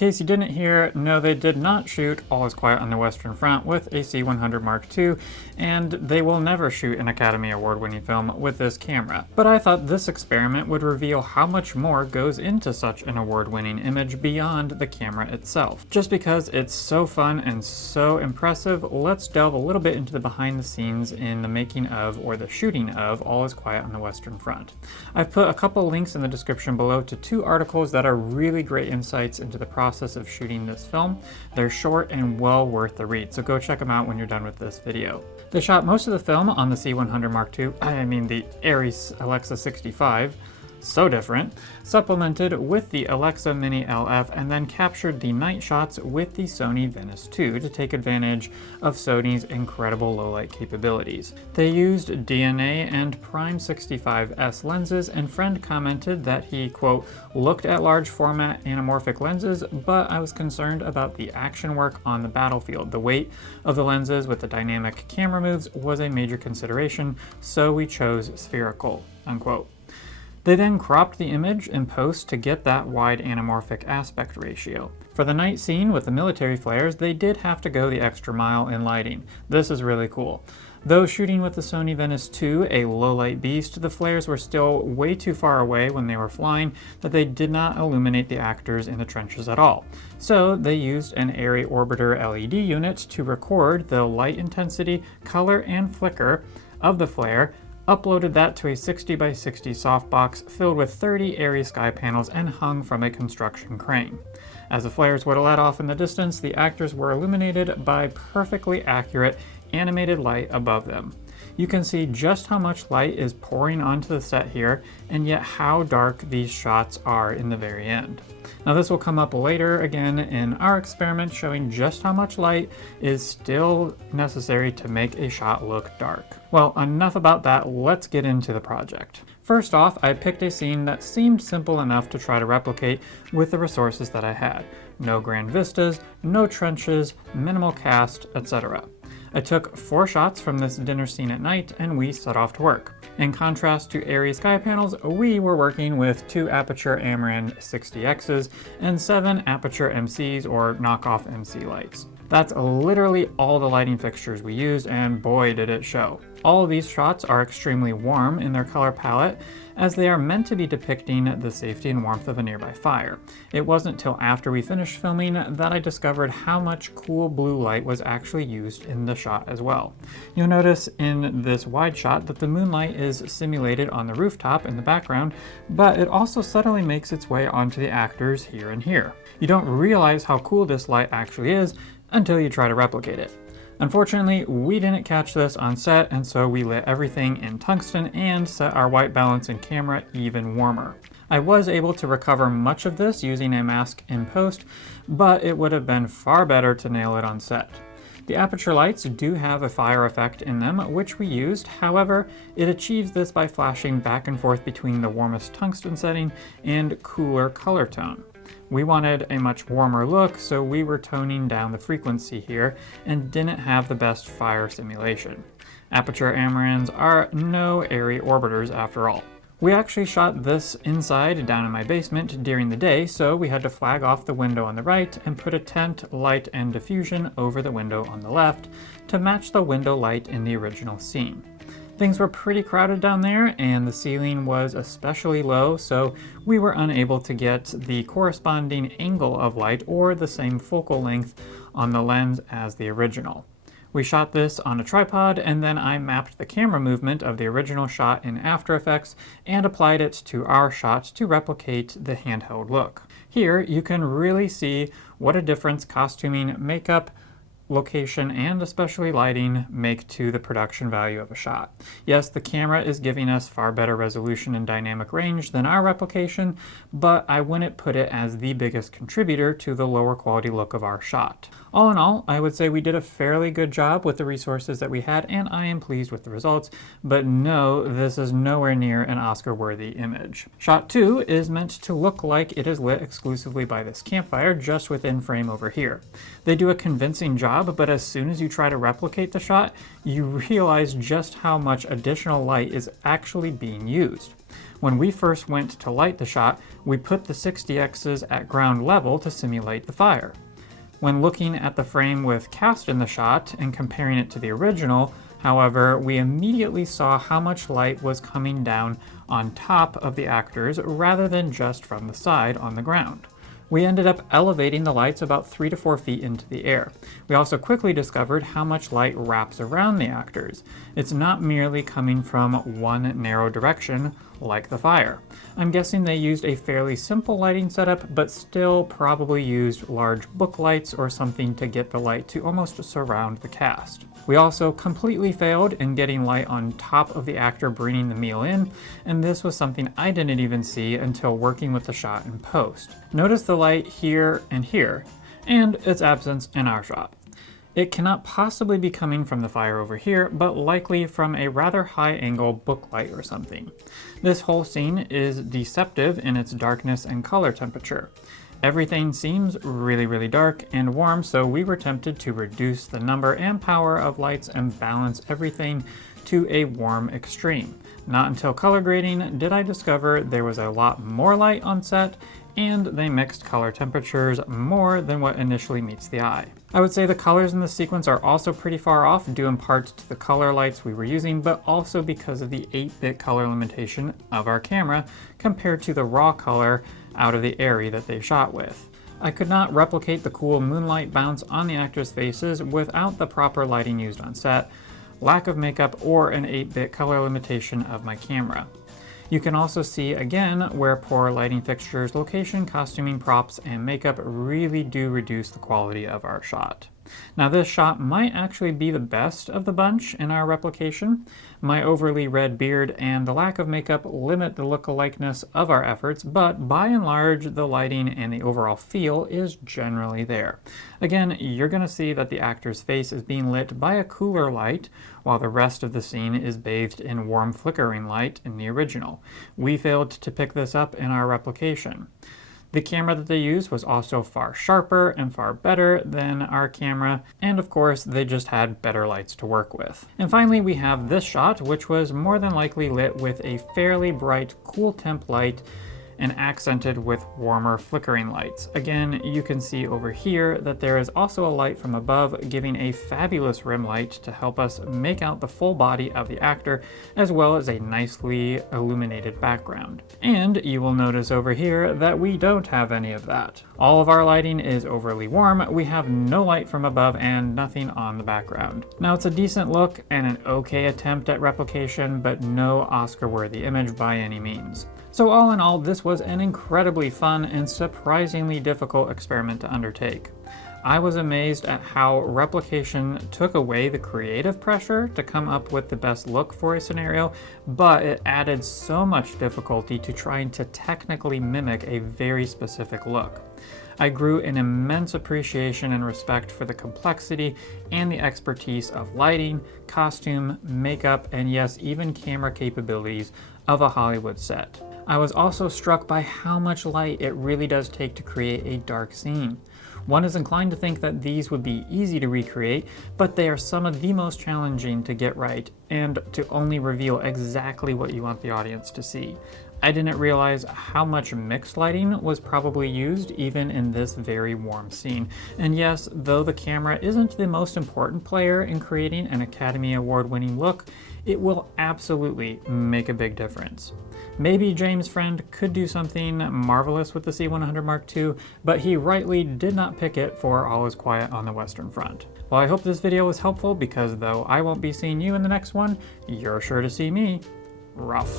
case you didn't hear, no, they did not shoot All Is Quiet on the Western Front with a C100 Mark II, and they will never shoot an Academy Award-winning film with this camera. But I thought this experiment would reveal how much more goes into such an award-winning image beyond the camera itself. Just because it's so fun and so impressive, let's delve a little bit into the behind the scenes in the making of, or the shooting of, All Is Quiet on the Western Front. I've put a couple links in the description below to 2 articles that are really great insights into the process of shooting this film. They're short and well worth the read, so go check them out when you're done with this video. They shot most of the film on the C100 Mark II, the Ares Alexa 65, so different, supplemented with the Alexa Mini LF, and then captured the night shots with the Sony Venice 2 to take advantage of Sony's incredible low-light capabilities. They used DNA and Prime 65S lenses, and friend commented that he, quote, looked at large format anamorphic lenses, but I was concerned about the action work on the battlefield. The weight of the lenses with the dynamic camera moves was a major consideration, so we chose spherical, unquote. They then cropped the image in post to get that wide anamorphic aspect ratio. For the night scene with the military flares, they did have to go the extra mile in lighting. This is really cool. Though shooting with the Sony Venice 2, a low-light beast, the flares were still way too far away when they were flying that they did not illuminate the actors in the trenches at all. So they used an Airy Orbiter LED unit to record the light intensity, color, and flicker of the flare, uploaded that to a 60 by 60 softbox filled with 30 airy sky panels and hung from a construction crane. As the flares would let off in the distance, the actors were illuminated by perfectly accurate animated light above them. You can see just how much light is pouring onto the set here, and yet how dark these shots are in the very end. Now this will come up later again in our experiment, showing just how much light is still necessary to make a shot look dark. Well, enough about that, let's get into the project. First off, I picked a scene that seemed simple enough to try to replicate with the resources that I had. No grand vistas, no trenches, minimal cast, etc. I took 4 shots from this dinner scene at night, and we set off to work. In contrast to airy sky panels, we were working with 2 Aperture Amaran 60Xs and 7 Aperture MCs, or knockoff MC lights. That's literally all the lighting fixtures we used, and boy did it show. All of these shots are extremely warm in their color palette, as they are meant to be depicting the safety and warmth of a nearby fire. It wasn't till after we finished filming that I discovered how much cool blue light was actually used in the shot as well. You'll notice in this wide shot that the moonlight is simulated on the rooftop in the background, but it also subtly makes its way onto the actors here and here. You don't realize how cool this light actually is until you try to replicate it. Unfortunately, we didn't catch this on set, and so we lit everything in tungsten and set our white balance in camera even warmer. I was able to recover much of this using a mask in post, but it would have been far better to nail it on set. The aperture lights do have a fire effect in them, which we used. However, it achieves this by flashing back and forth between the warmest tungsten setting and cooler color tone. We wanted a much warmer look, so we were toning down the frequency here and didn't have the best fire simulation. Aperture Amarans are no airy orbiters after all. We actually shot this inside down in my basement during the day, so we had to flag off the window on the right and put a tent, light, and diffusion over the window on the left to match the window light in the original scene. Things were pretty crowded down there, and the ceiling was especially low, so we were unable to get the corresponding angle of light or the same focal length on the lens as the original. We shot this on a tripod, and then I mapped the camera movement of the original shot in After Effects and applied it to our shot to replicate the handheld look. Here you can really see what a difference costuming, makeup, location, and especially lighting make to the production value of a shot. Yes, the camera is giving us far better resolution and dynamic range than our replication, but I wouldn't put it as the biggest contributor to the lower quality look of our shot. All in all, I would say we did a fairly good job with the resources that we had, and I am pleased with the results, but no, this is nowhere near an Oscar-worthy image. Shot 2 is meant to look like it is lit exclusively by this campfire just within frame over here. They do a convincing job, but as soon as you try to replicate the shot, you realize just how much additional light is actually being used. When we first went to light the shot, we put the 60x's at ground level to simulate the fire. When looking at the frame with cast in the shot and comparing it to the original, however, we immediately saw how much light was coming down on top of the actors rather than just from the side on the ground. We ended up elevating the lights about 3 to 4 feet into the air. We also quickly discovered how much light wraps around the actors. It's not merely coming from one narrow direction like the fire. I'm guessing they used a fairly simple lighting setup, but still probably used large book lights or something to get the light to almost surround the cast. We also completely failed in getting light on top of the actor bringing the meal in, and this was something I didn't even see until working with the shot in post. Notice the light here, and its absence in our shot. It cannot possibly be coming from the fire over here, but likely from a rather high angle book light or something. This whole scene is deceptive in its darkness and color temperature. Everything seems really dark and warm, so we were tempted to reduce the number and power of lights and balance everything to a warm extreme. Not until color grading did I discover there was a lot more light on set, and they mixed color temperatures more than what initially meets the eye. I would say the colors in the sequence are also pretty far off, due in part to the color lights we were using, but also because of the 8-bit color limitation of our camera compared to the raw color out of the area that they shot with. I could not replicate the cool moonlight bounce on the actors' faces without the proper lighting used on set, lack of makeup, or an 8-bit color limitation of my camera. You can also see again where poor lighting fixtures, location, costuming, props, and makeup really do reduce the quality of our shot. Now this shot might actually be the best of the bunch in our replication. My overly red beard and the lack of makeup limit the look-alikeness of our efforts, but by and large the lighting and the overall feel is generally there. Again, you're going to see that the actor's face is being lit by a cooler light, while the rest of the scene is bathed in warm flickering light in the original. We failed to pick this up in our replication. The camera that they used was also far sharper and far better than our camera, and of course they just had better lights to work with. And finally we have this shot, which was more than likely lit with a fairly bright cool temp light and accented with warmer flickering lights. Again, you can see over here that there is also a light from above giving a fabulous rim light to help us make out the full body of the actor, as well as a nicely illuminated background. And you will notice over here that we don't have any of that. All of our lighting is overly warm, we have no light from above and nothing on the background. Now it's a decent look and an okay attempt at replication, but no Oscar-worthy image by any means. So all in all, this was an incredibly fun and surprisingly difficult experiment to undertake. I was amazed at how replication took away the creative pressure to come up with the best look for a scenario, but it added so much difficulty to trying to technically mimic a very specific look. I grew an immense appreciation and respect for the complexity and the expertise of lighting, costume, makeup, and yes, even camera capabilities of a Hollywood set. I was also struck by how much light it really does take to create a dark scene. One is inclined to think that these would be easy to recreate, but they are some of the most challenging to get right and to only reveal exactly what you want the audience to see. I didn't realize how much mixed lighting was probably used even in this very warm scene. And yes, though the camera isn't the most important player in creating an Academy Award-winning look, it will absolutely make a big difference. Maybe James' friend could do something marvelous with the C100 Mark II, but he rightly did not pick it for All Is Quiet on the Western Front. Well, I hope this video was helpful because though I won't be seeing you in the next one, you're sure to see me. Rough.